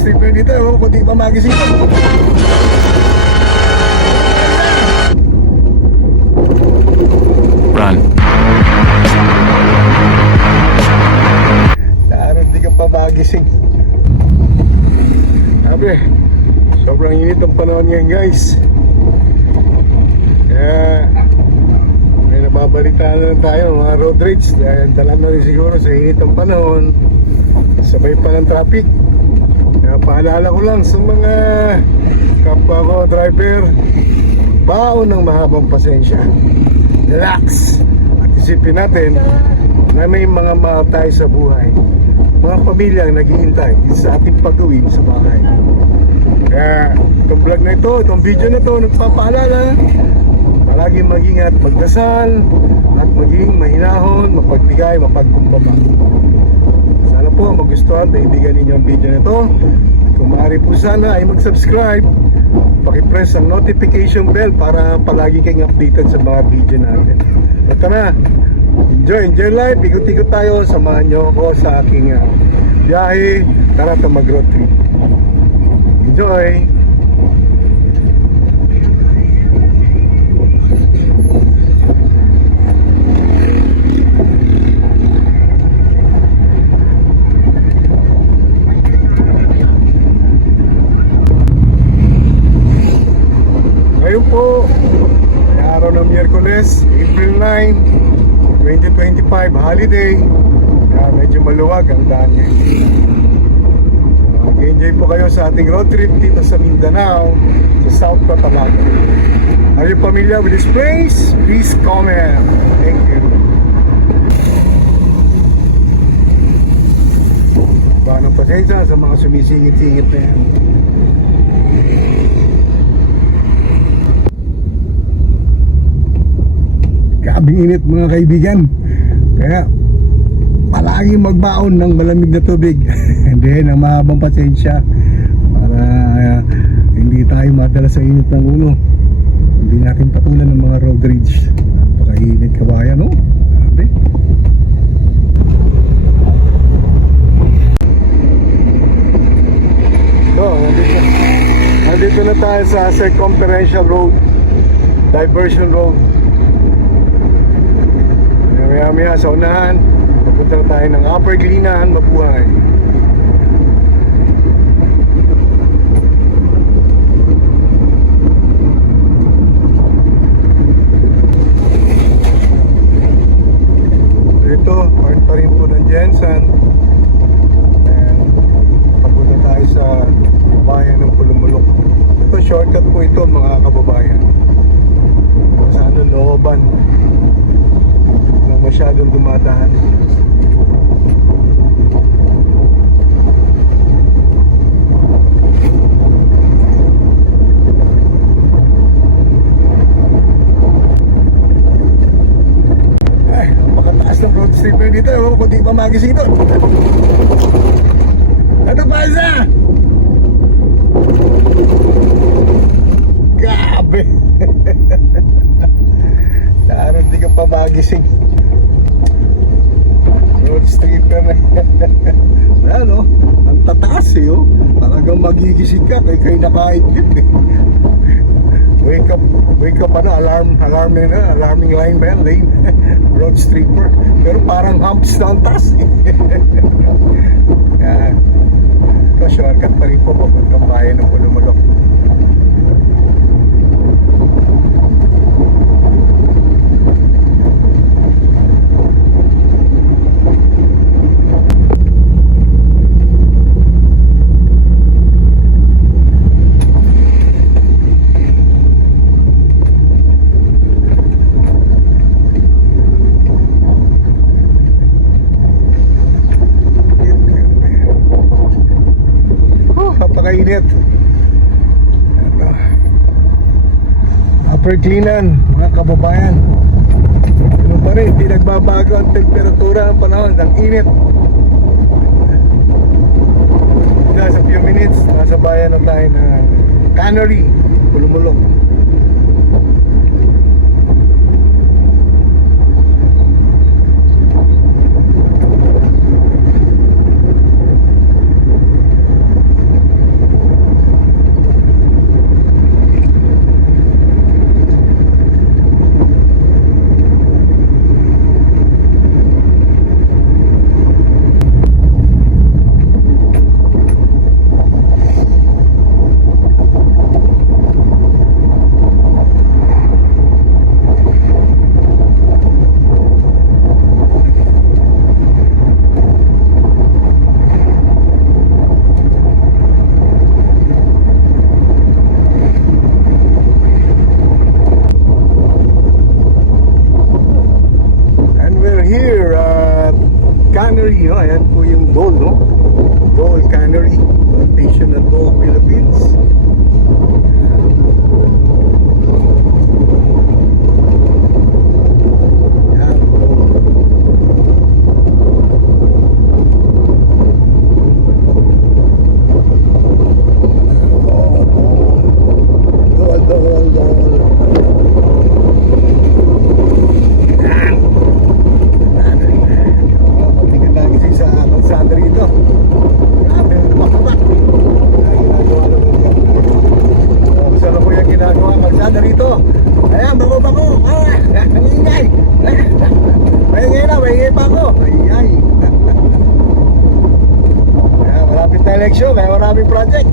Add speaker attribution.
Speaker 1: stripper dito. Ewan ko di pa magising.
Speaker 2: Run.
Speaker 1: Laro di ka pa magising. Sabi, sobrang init ang panahon ngayon guys. Kaya, may nababalita na lang tayo mga road rage dahil dala na rin siguro sa init ang panahon. Sabay pa ng traffic. Paalala ko lang sa mga kapwa ko driver, baon ng mahabang pasensya. Relax! At isipin natin na may mga mahal tayo sa buhay. Mga pamilya ang naghihintay sa ating pag-uwi sa bahay. Kaya itong vlog na ito, itong video na ito, nagpapaalala palaging mag-ingat, magdasal at maging mahinahon, mapagbigay, mapagkumbaba. Sana po magustuhan, baibigan ninyo ang video na ito. Kung maaari po sana ay mag-subscribe, pakipress ang notification bell para palagi kayong updated sa mga video natin. Ito na, enjoy, enjoy life, ikot-ikot tayo, samahan nyo ako sa aking uh, biyahe, tara to mag-road trip. Enjoy! Ngayon po, ay araw Miyerkules, April 9, 2025, holiday. Kaya medyo maluwag ang daan ngayon. Mag-enjoy po kayo sa ating road trip dito sa Mindanao, sa South Cotabato. Are you familiar with this place? Please comment. Thank you. Baka ng pasensya sa mga sumisingit-singit na yan. Grabing init mga kaibigan. Kaya palaging magbaon ng malamig na tubig. Hindi, ng mahabang pasensya. Para uh, hindi tayo madala sa init ng ulo. Hindi natin patulan ng mga road rage. Napakainit kabayan, no? Grabe. So, nandito, nandito na tayo sa circumferential road. Diversion road. Maya maya sa unahan, papunta tayo ng Upper Glinahan, Mabuhay. Ito, part pa rin po ng Jensen. And papunta tayo sa bayan ng Pulumulok. Ito, shortcut po ito mga kababayan. Sa ano, looban na masyadong dumadaan. Ay, napakataas ng road stripper dito. Ewan ko di pa magising ito. Ito pa isa! Grabe! Laro di ka pa magising. Road stripper na Ano? Ang tataas eh oh. Talagang magigising ka kay kay nakaidlip eh. Wake up, wake up ano, alarm, alarm na, alarming line ba yan, lane, road stripper. Pero parang humps na ang taas eh. Yan. Ito, shortcut pa rin po papuntang bayan ng Pulumulok. Oh, napakainit. Ano, Upper Cleanan, mga kababayan. Ano pa rin, hindi nagbabago ang temperatura ang panahon, ang init. Nasa few minutes, nasa bayan na tayo ng Cannery, Pulumulok.
Speaker 2: молодець.